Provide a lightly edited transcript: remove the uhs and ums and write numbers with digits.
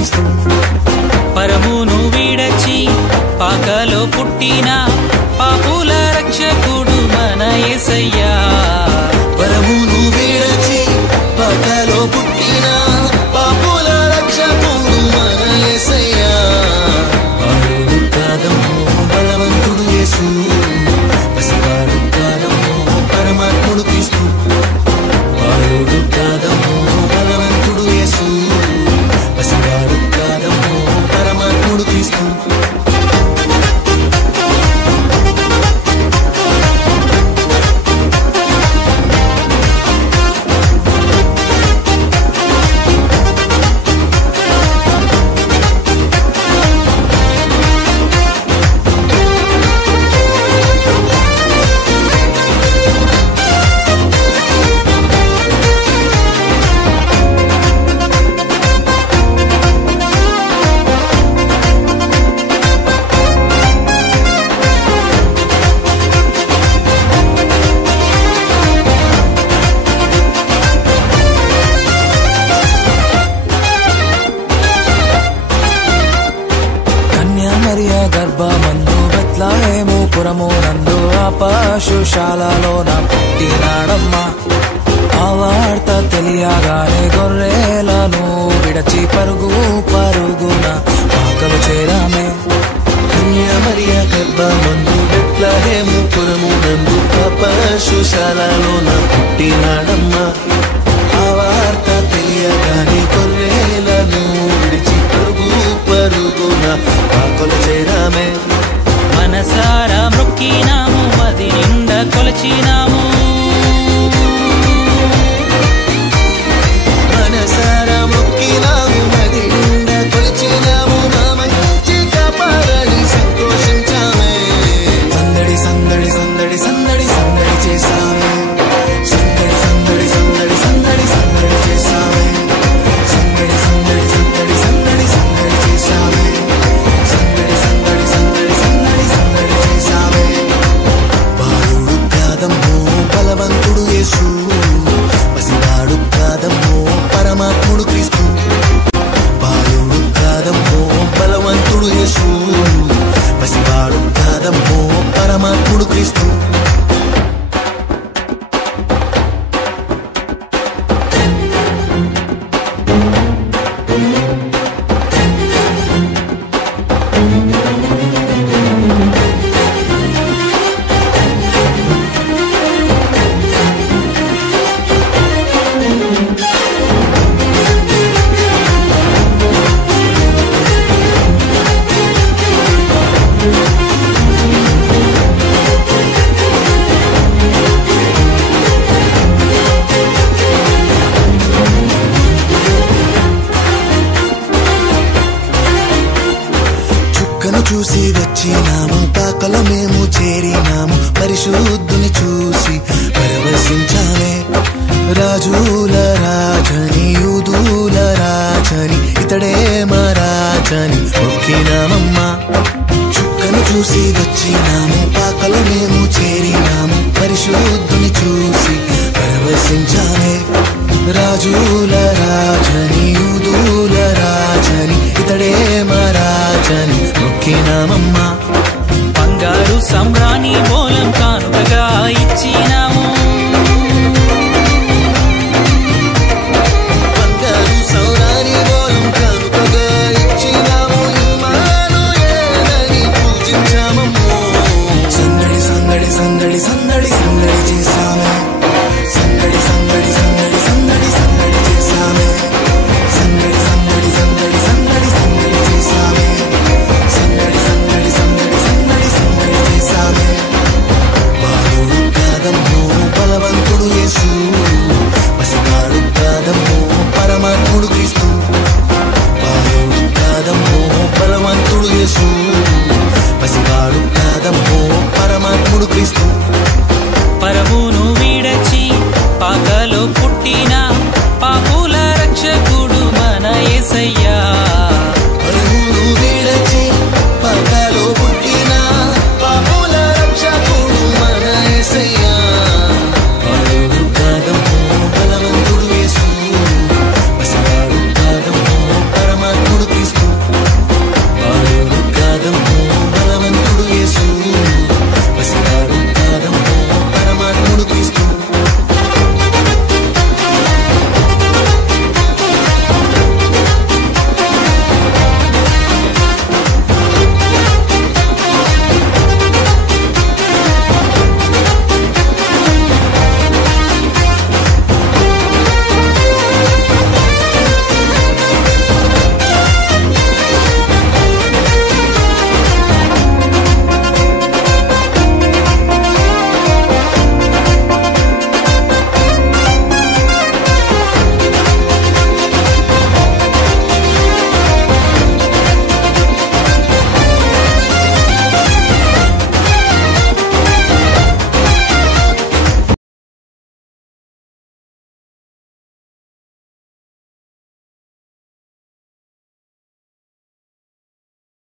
క్రీస్తు. పరమును విడచి పాకలో పుట్టిన పాపుల రక్షకుడు మన యేసయ్యా. పరమును విడచి పాకలో పుట్టిన పాపుల రక్షకుడు మన యేసయ్యా. బాలుడు కాదమ్మో బలవంతుడు యేసు, పసివాడు కాదమ్మో పరమాత్ముడు క్రీస్తు. బాలుడు కాదమ్మో బలవంతుడు యేసు, పసివాడు కాదమ్మో పరమాత్ముడు క్రీస్తు. గర్భమందు బెత్లెహేము పురము నందు పశుశాలలోన పుట్టినాడమ్మా. ఆ వార్త తెలియగానే గొర్రెలను విడచి పరుగు పరుగున పాకలు చేరామే. కన్యామరియ గర్భమందు బెత్లెహేము పురము నందు పశుశాలలోన పుట్టినాడమ్మా. ఆ వార్త తెలియగానే గొర్రెలను విడిచి పరుగు పరుగున పాకలు చేరామే. మనసారా మొక్కినాము, మది నిండా కొలచినాము. మనసారా మొక్కినాము, మది నిండా కొలిచినాము. మా మంచి కాపాడని సంతోషించామే. సందడి సందడి సందడి సందడి సందడి చేసామే. సందడి సందడి సందడి సందడి సందడి చేసామే. సందడి సందడి సందడి సందడి సందడి చేసామే. సందడి సందడి సందడి సందడి సందడి చేసామే. బాలుడు కాదమ్మో బలవంతుడు యేసు, పసివాడు కాదమ్మో పరమాత్ముడు క్రీస్తు. బాలుడు కాదమ్మో బలవంతుడు యేసు, పసివాడు కాదమ్మో పరమాత్ముడు క్రీస్తు. చూసి వచ్చినాము, పాకలో మేము చేరినాము. పరిశుద్ధుని చూసి పరవశించామే. రాజుల రాజని యూదుల రాజని ఇతడే మా రాజని మొక్కినామమ్మా. చుక్కను చూసి వచ్చినాము, పాకలో మేము చేరినాము. పరిశుద్ధుని చూసి పరవశించామే. రాజుల రాజని యూదుల రాజని ఇతడే మా రాజని మొక్కినామమ్మా. బంగారు సంబ్రాణి మూలం కానుకగా ఇచ్చిన